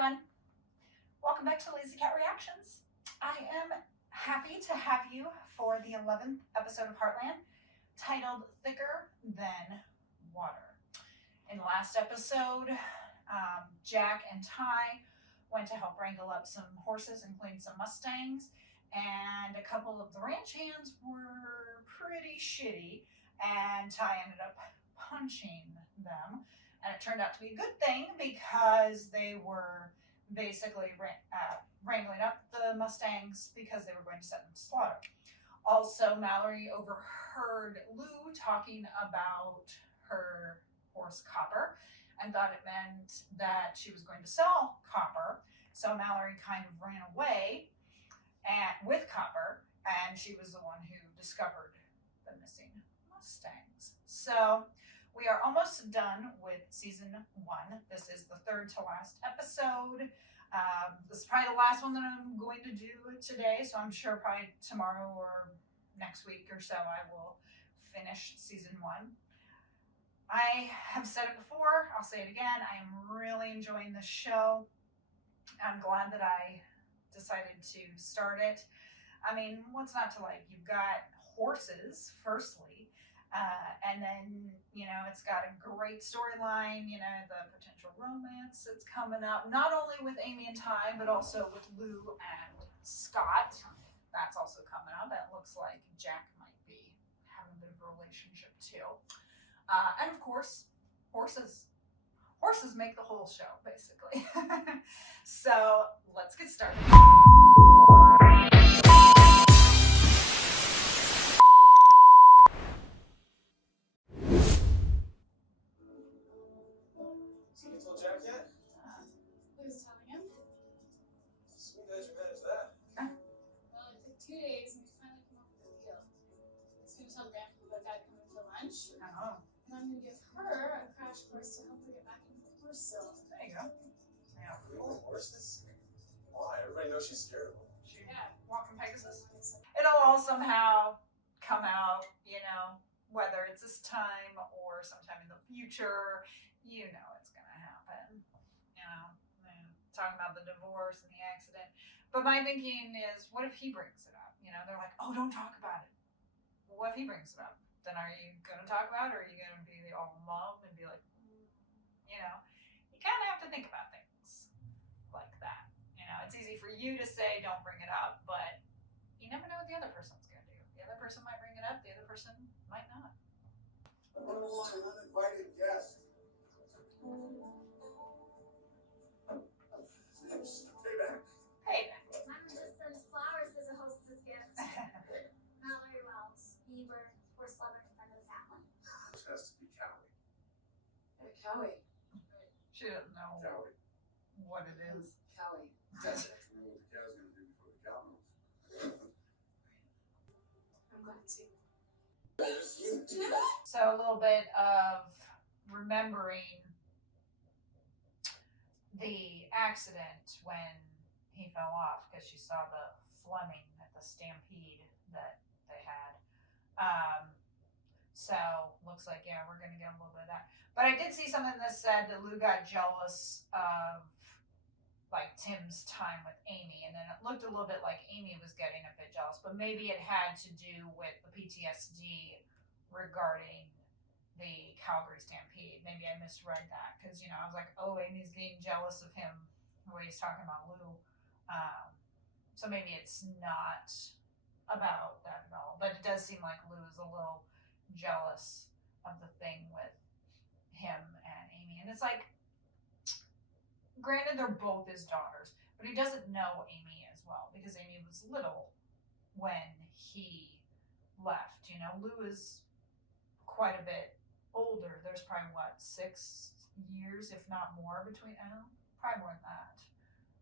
everyone. Welcome back to Lazy Cat Reactions. I am happy to have you for the 11th episode of Heartland, titled Thicker Than Water. In the last episode, Jack and Ty went to help wrangle up some horses, including some Mustangs, and a couple of the ranch hands were pretty shitty, and Ty ended up punching them. And it turned out to be a good thing because they were basically wrangling up the Mustangs because they were going to set them to slaughter. Also, Mallory overheard Lou talking about her horse Copper and thought it meant that she was going to sell Copper. So Mallory kind of ran away with Copper, and she was the one who discovered the missing Mustangs. So we are almost done with season 1. This is the third to last episode. This is probably the last one that I'm going to do today, so I'm sure probably tomorrow or next week or so I will finish season 1. I have said it before, I'll say it again, I am really enjoying this show. I'm glad that I decided to start it. I mean, what's not to like? You've got horses, firstly. And then, it's got a great storyline, the potential romance that's coming up, not only with Amy and Ty, but also with Lou and Scott. That's also coming up. It looks like Jack might be having a bit of a relationship too. And of course, horses. Horses make the whole show, basically. So let's get started. Jack yet? Who's telling him? Sweet that you managed that. Well, it took 2 days and we finally came up with a deal. I was going to tell Grandpa about Dad coming for lunch. Oh. And I'm going to give her a crash course to help her get back into the horse sales. There you go. Yeah. Horses? Why? Everybody knows she's scared of them. Yeah. Walking Pegasus. It'll all somehow come out, whether it's this time or sometime in the future, it's going to happen. Talking about the divorce and the accident. But my thinking is, what if he brings it up? They're like, oh, don't talk about it. Well, what if he brings it up? Then are you going to talk about it, or are you going to be all mum and be like, you kind of have to think about things like that. It's easy for you to say, don't bring it up, but you never know what the other person's going to do. The other person might bring it up, the other person might not. Oh, an uninvited guest. Payback. Payback. Mama just sends flowers as a hostess gift. Mallory Wells, Bieber, horse lover, friend of the family. This has to be Cowie. Hey, Cowie. She doesn't know Cowie. what it is. Cowie. That's know what the cow's going to do before the cow knows. I'm glad to. There's you. So a little bit of remembering the accident when he fell off, because she saw the Fleming at the stampede that they had. So looks like, yeah, we're going to get a little bit of that. But I did see something that said that Lou got jealous of Tim's time with Amy, and then it looked a little bit like Amy was getting a bit jealous, but maybe it had to do with the PTSD regarding the Calgary stampede. Maybe I misread that, because I was like, oh, Amy's getting jealous of him the way he's talking about Lou. So maybe it's not about that at all, but it does seem like Lou is a little jealous of the thing with him and Amy. And it's like, granted, they're both his daughters, but he doesn't know Amy as well, because Amy was little when he left. Lou is quite a bit older. There's probably 6 years, if not more, between, probably more than that,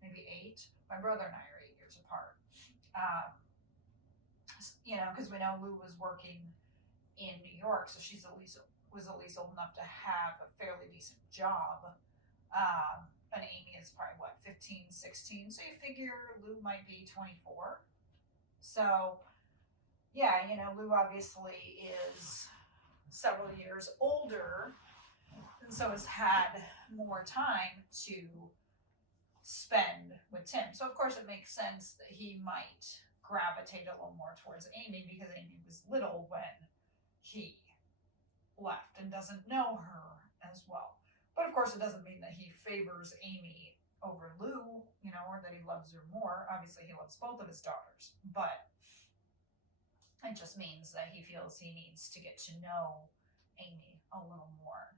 maybe 8. My brother and I are 8 years apart. Because we know Lou was working in New York, so she was at least old enough to have a fairly decent job. And Amy is probably 15, 16. So you figure Lou might be 24. So yeah, Lou obviously is several years older, and so has had more time to spend with Tim. So of course it makes sense that he might gravitate a little more towards Amy because Amy was little when he left and doesn't know her as well. But of course it doesn't mean that he favors Amy over Lou, or that he loves her more. Obviously he loves both of his daughters, but it just means that he feels he needs to get to know Amy a little more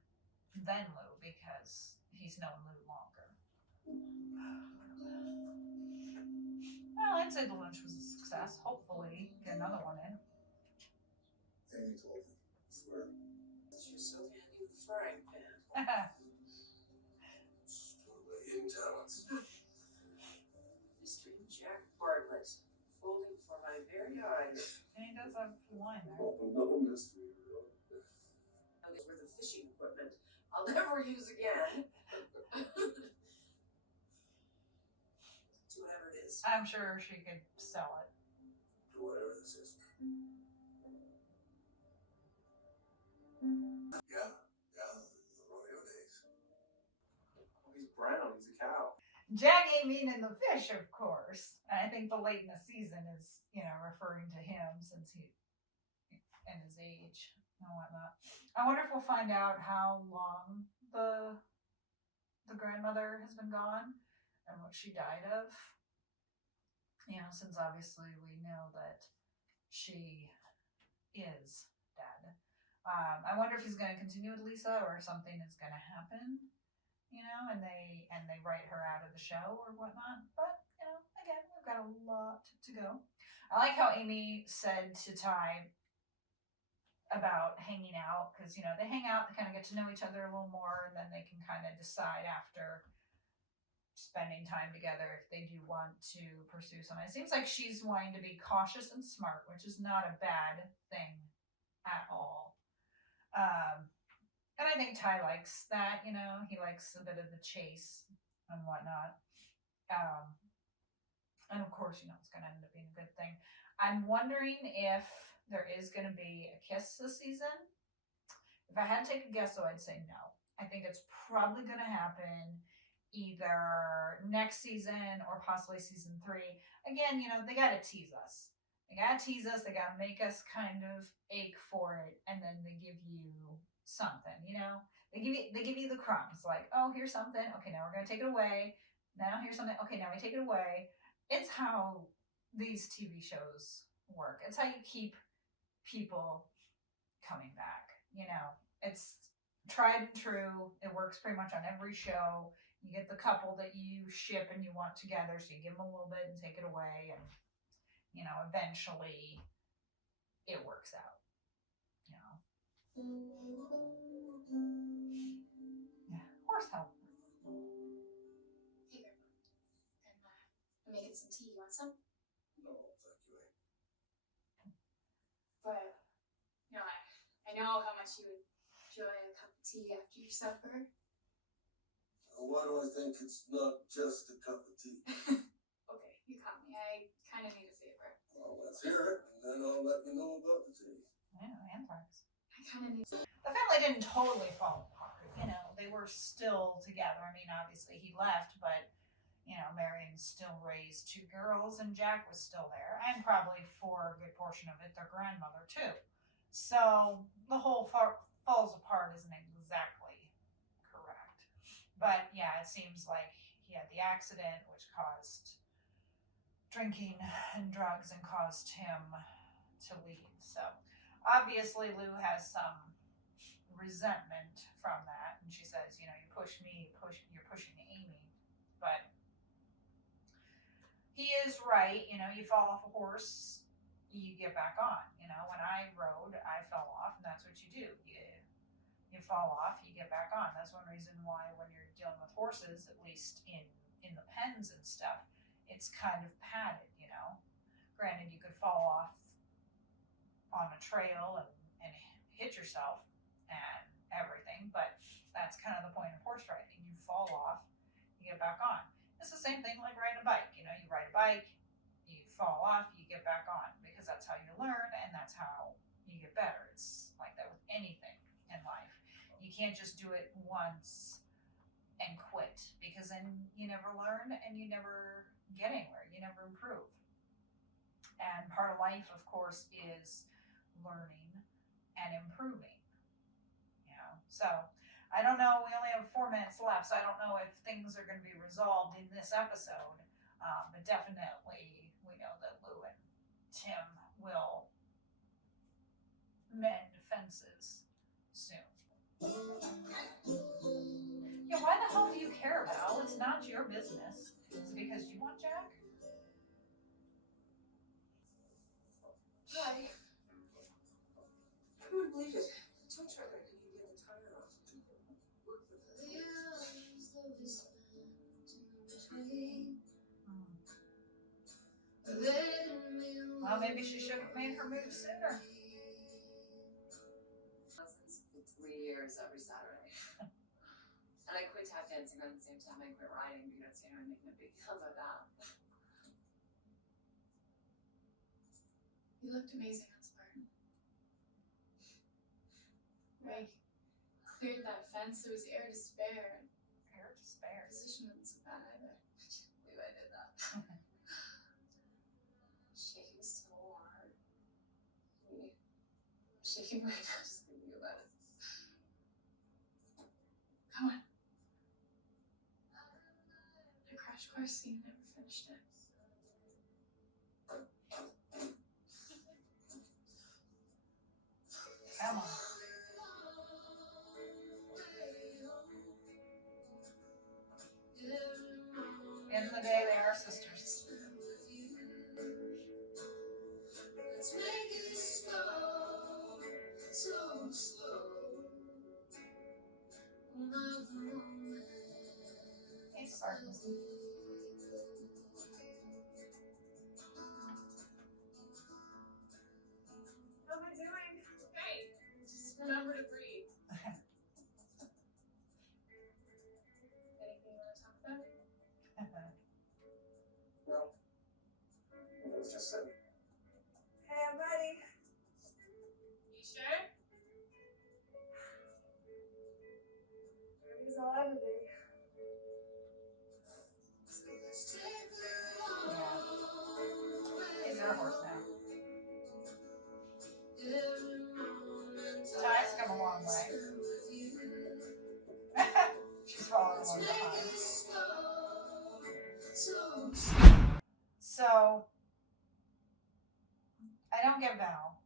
than Lou because he's known Lou longer. Well, I'd say the lunch was a success. Hopefully, get another one in. Amy told me. Swear. She's so handy with frying pan. Totally hidden talents. Mr. Jack Bartlett, folding for my very eyes. And he does have a line there. No mystery, really. Those were the fishing equipment I'll never use again. Whatever it is. I'm sure she could sell it. Whatever this is. Yeah, the rodeo days. Oh, he's brown. He's a cow. Jack ain't meaning the fish, of course. And I think the late in the season is, referring to him since he and his age and whatnot. I wonder if we'll find out how long the grandmother has been gone and what she died of. Since obviously we know that she is dead. I wonder if he's going to continue with Lisa or something is going to happen, and they write her out of the show or whatnot. But again, we've got a lot to go. I like how Amy said to Ty about hanging out because they hang out, they kind of get to know each other a little more, and then they can kind of decide after spending time together if they do want to pursue something. It seems like she's wanting to be cautious and smart, which is not a bad thing at all. And I think Ty likes that, he likes a bit of the chase and whatnot. And of course, it's going to end up being a good thing. I'm wondering if there is going to be a kiss this season. If I had to take a guess, though, I'd say no. I think it's probably going to happen either next season or possibly season 3. Again, they got to tease us. They got to tease us. They got to make us kind of ache for it. And then they give you something, They give you the crumbs. Like, oh, here's something. Okay, now we're going to take it away. Now here's something. Okay, now we take it away. It's how these TV shows work. It's how you keep people coming back. It's tried and true. It works pretty much on every show. You get the couple that you ship and you want together, so you give them a little bit and take it away, and eventually it works out. Yeah, horse help. Hey, Grandma. I'm making some tea. You want some? No, thank you. But, I know how much you would enjoy a cup of tea after your supper. Why do I think it's not just a cup of tea? Okay, you caught me. I kind of need a favor. Well, let's hear it, and then I'll let you know about the tea. Yeah, anthrax. I kind of need The family didn't totally fall apart. They were still together. I mean, obviously he left, but Marion still raised 2 girls, and Jack was still there, and probably for a good portion of it, their grandmother too. So the whole falls apart isn't exactly correct. But yeah, it seems like he had the accident, which caused drinking and drugs and caused him to leave. So obviously Lou has some resentment from that, and she says, you push me, you're pushing Amy. But he is right. You fall off a horse, you get back on. When I rode, I fell off, and that's what you do. You fall off, you get back on. That's one reason why when you're dealing with horses, at least in the pens and stuff, it's kind of padded. Granted, you could fall off on a trail and hit yourself and everything, but that's kind of the point of horse riding. You fall off, you get back on. It's the same thing like riding a bike. You ride a bike, you fall off, you get back on, because that's how you learn and that's how you get better. It's like that with anything in life. You can't just do it once and quit, because then you never learn and you never get anywhere. You never improve. And part of life, of course, is learning and improving. So I don't know. We only have 4 minutes left, so I don't know if things are going to be resolved in this episode. But definitely, we know that Lou and Tim will mend fences soon. Yeah, why the hell do you care, Val? It's not your business. Is it because you want Jack? Hi. I wouldn't believe it. The tow truck, I couldn't even get the tire off. Work with the Well, maybe she should have made her move sooner. lessons for 3 years every Saturday. And I quit tap dancing around the same time I quit riding because, I'm making a big deal about that. You looked amazing on Spartan. Like, cleared that fence, there was air to spare. Air to spare. Position wasn't so bad either. I can't believe I did that. Shaking so hard. Me. Shaking right now just thinking about it. Come on. A crash course, you never finished it. Come on. End of the day, they are sisters. Hey, Spartan. How am I doing? Hey, just remember to breathe. Anything you want to talk about? No. It was just said. Hey, I'm ready. You sure? Ready as I'll ever be. He's their horse now. Ty's come a long way. She's following along behind. So, I don't get Val,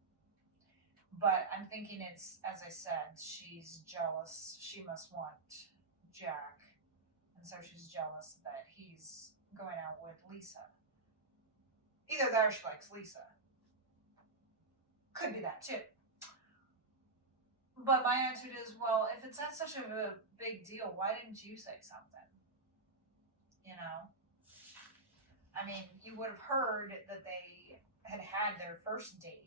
but I'm thinking it's, as I said, she's jealous. She must want Jack, and so she's jealous that he's going out with Lisa. Either that or she likes Lisa. Could be that too. But my attitude is, well, if it's not such a big deal, why didn't you say something? I mean, you would have heard that they had had their first date,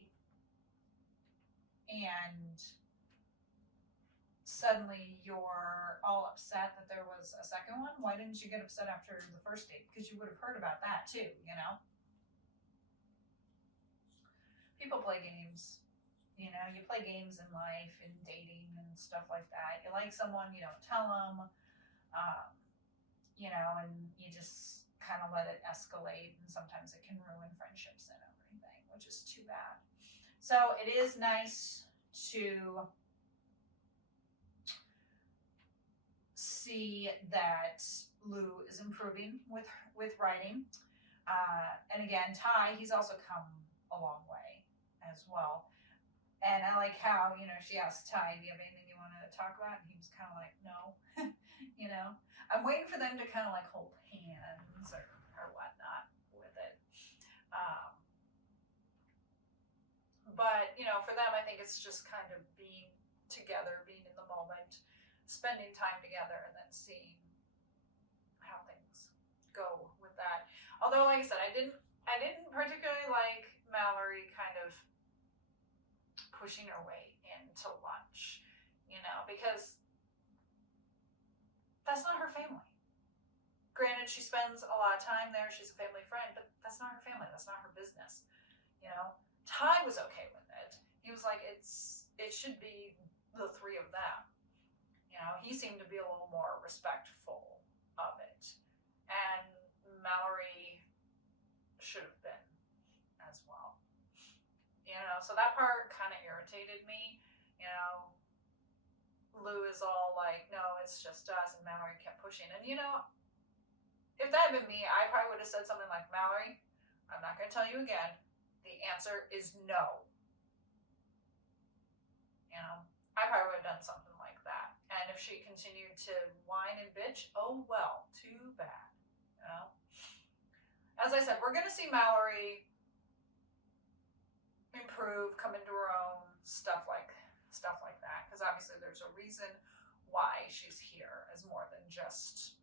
and suddenly you're all upset that there was a second one. Why didn't you get upset after the first date? Because you would have heard about that too, People play games. You play games in life, in dating and stuff like that. You like someone, you don't tell them, and you just kind of let it escalate, and sometimes it can ruin friendships and everything, which is too bad. So it is nice to see that Lou is improving with writing. And again, Ty, he's also come a long way as well. And I like how, she asked Ty, do you have anything you want to talk about? And he was kind of like, no. I'm waiting for them to kind of like hold hands or whatnot with it. But, for them, I think it's just kind of being together, being in the moment, spending time together, and then seeing how things go with that. Although, like I said, I didn't particularly like Mallory kind of pushing her way into lunch, because that's not her family. Granted, she spends a lot of time there. She's a family friend, but that's not her family. That's not her business. Ty was okay with it. He was like, it should be the three of them. he seemed to be a little more respectful of it. And Mallory should have been as well. So that part kind of irritated me. Lou is all like, no, it's just us, and Mallory kept pushing. And if that had been me, I probably would have said something like, Mallory, I'm not going to tell you again. The answer is no. I probably would have done something like that. And if she continued to whine and bitch, oh well, too bad. As I said, we're going to see Mallory improve, come into her own, stuff like that. Because obviously there's a reason why she's here, as more than just,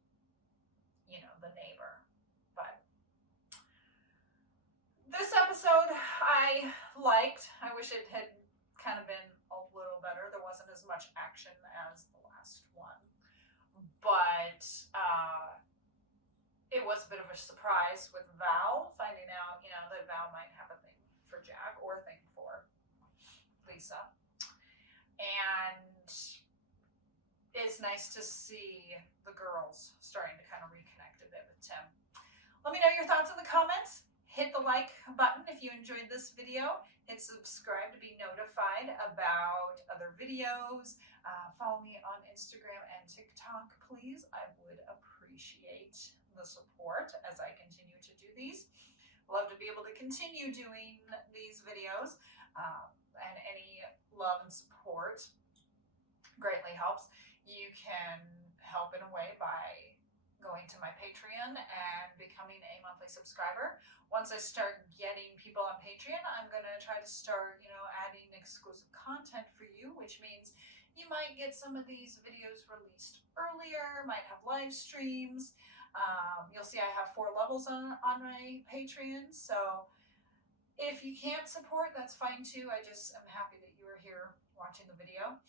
the neighbor. But this episode I liked. I wish it had kind of been a little better. There wasn't as much action as the last one. But it was a bit of a surprise with Val, finding out, that Val might have a thing for Jack or a thing for Lisa. And it's nice to see the girls starting to kind of reconnect a bit with Tim. Let me know your thoughts in the comments. Hit the like button if you enjoyed this video. Hit subscribe to be notified about other videos. Follow me on Instagram and TikTok, please. I would appreciate the support as I continue to do these. Love to be able to continue doing these videos, and any love and support greatly helps. You can help in a way by going to my Patreon and becoming a monthly subscriber. Once I start getting people on Patreon, I'm going to try to start, adding exclusive content for you, which means you might get some of these videos released earlier, might have live streams. You'll see I have 4 levels on my Patreon, so if you can't support, that's fine too. I just am happy that you are here watching the video.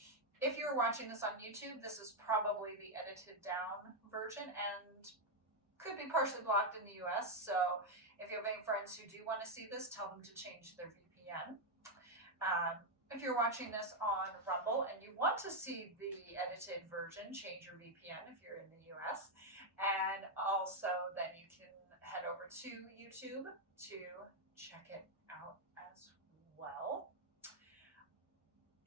If you're watching this on YouTube, this is probably the edited down version and could be partially blocked in the US, so if you have any friends who do want to see this, tell them to change their VPN. If you're watching this on Rumble and you want to see the edited version, change your VPN if you're in the US. And also then you can head over to YouTube to check it out as well.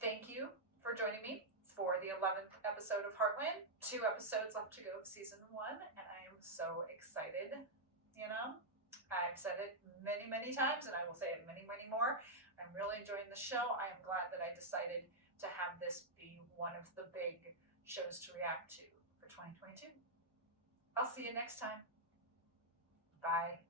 Thank you for joining me for the 11th episode of Heartland. 2 episodes left to go of season 1, and I am so excited. I've said it many, many times, and I will say it many, many more. I'm really enjoying the show. I am glad that I decided to have this be one of the big shows to react to for 2022. I'll see you next time. Bye.